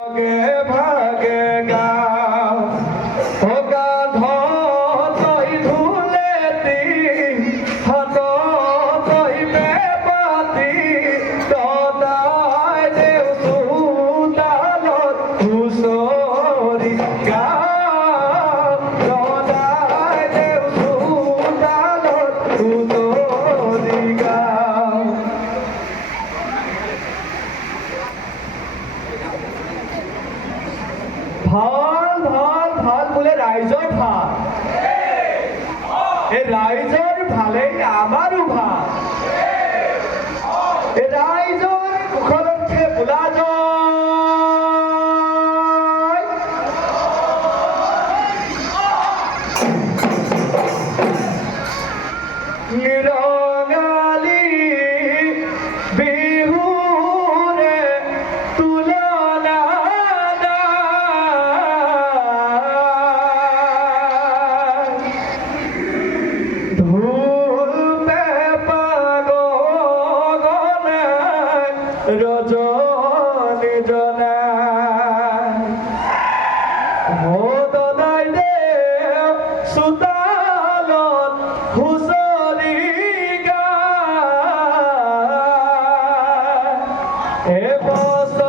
ভাগে હે pass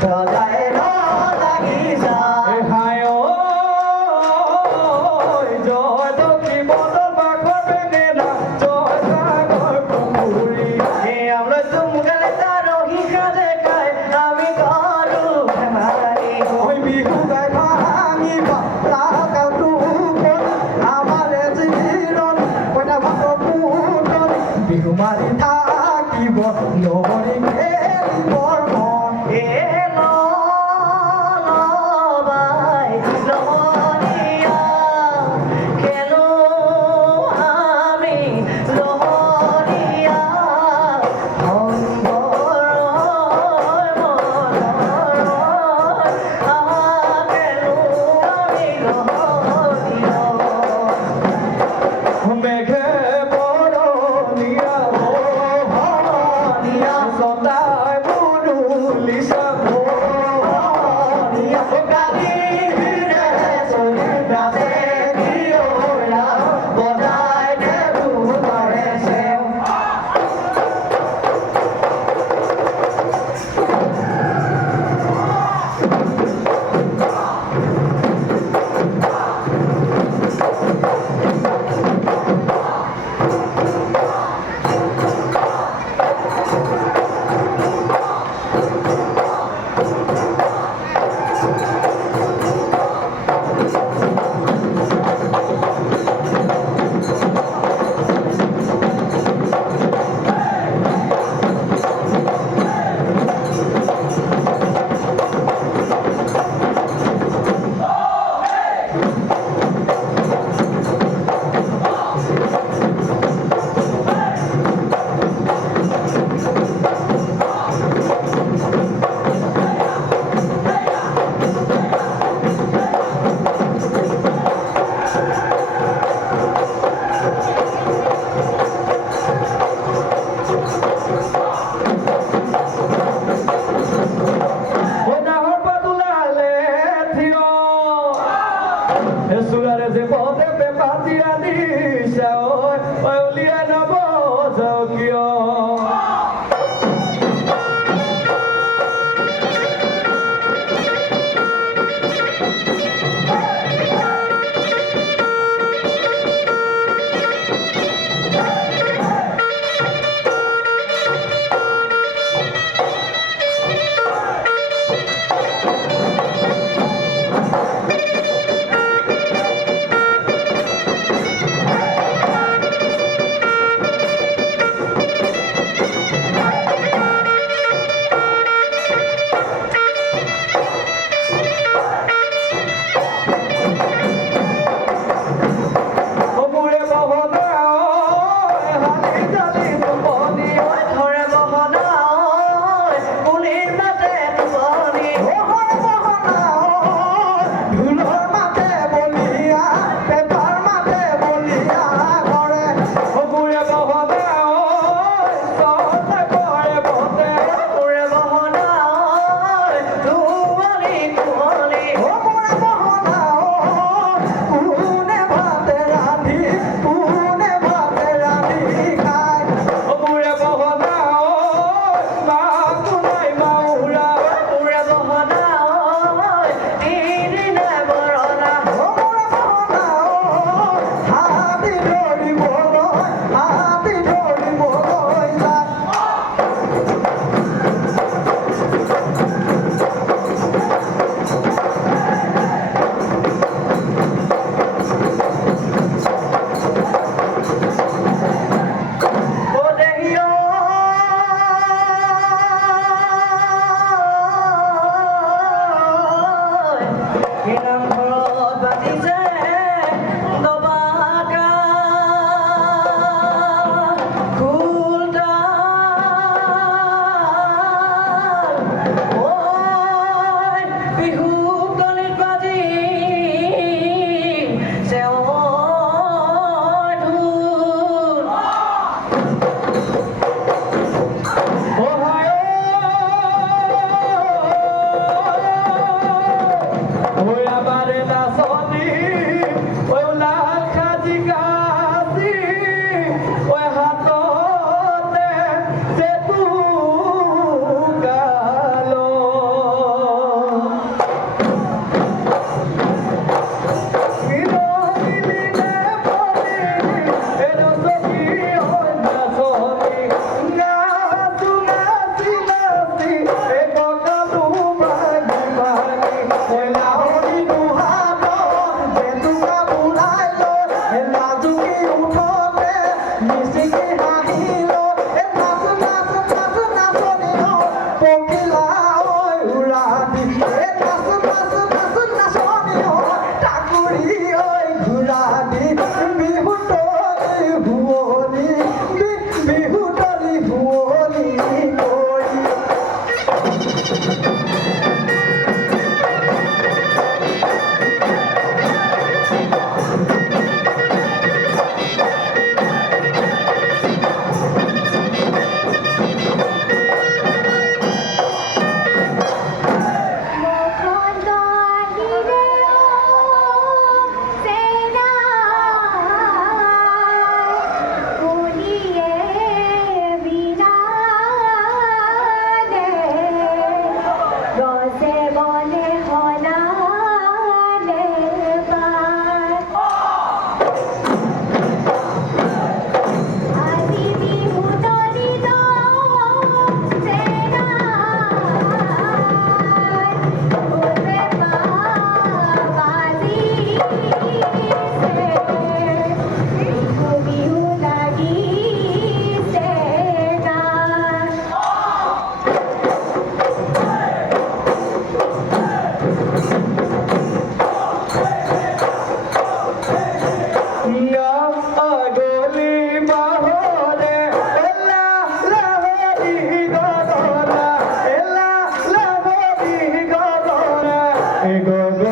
Well, হবে